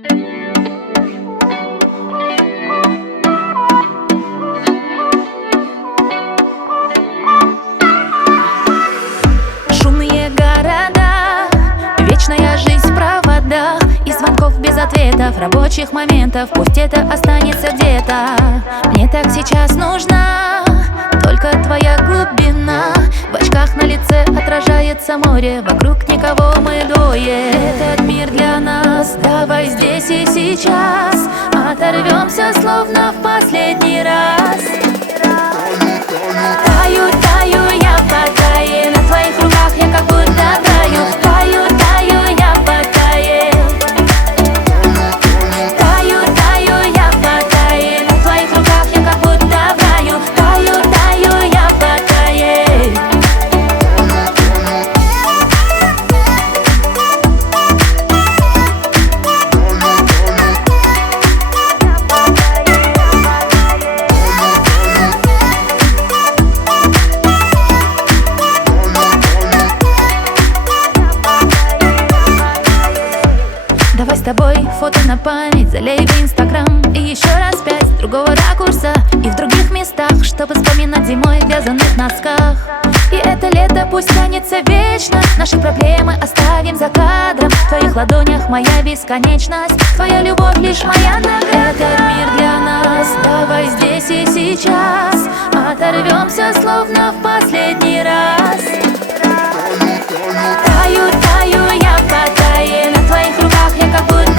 Шумные города, вечная жизнь в проводах и звонков без ответов, рабочих моментов. Пусть это останется где-то. Мне так сейчас нужна только твоя глубина. В очках на лице отражается море, вокруг никого, мы двое. Этот мир для нас, давай здесь и сейчас оторвемся, словно в последний раз. Таю, таю, я по тае, на твоих руках я как будто таю. Таю, таю, я по тае. Таю, таю, я по тае, на твоих руках я как будто в раю. Таю, таю, я по тае. Давай с тобой фото на память, залей в Инстаграм. И еще раз 5 с другого ракурса и в других местах, чтобы вспоминать зимой в вязаных носках. И это лето пусть тянется вечно, наши проблемы оставим за кадром. В твоих ладонях моя бесконечность, твоя любовь лишь моя награда. Этот мир для нас, давай здесь и сейчас оторвемся, словно в последний раз. Таю, таю, я по тае, на твоих руках я как будто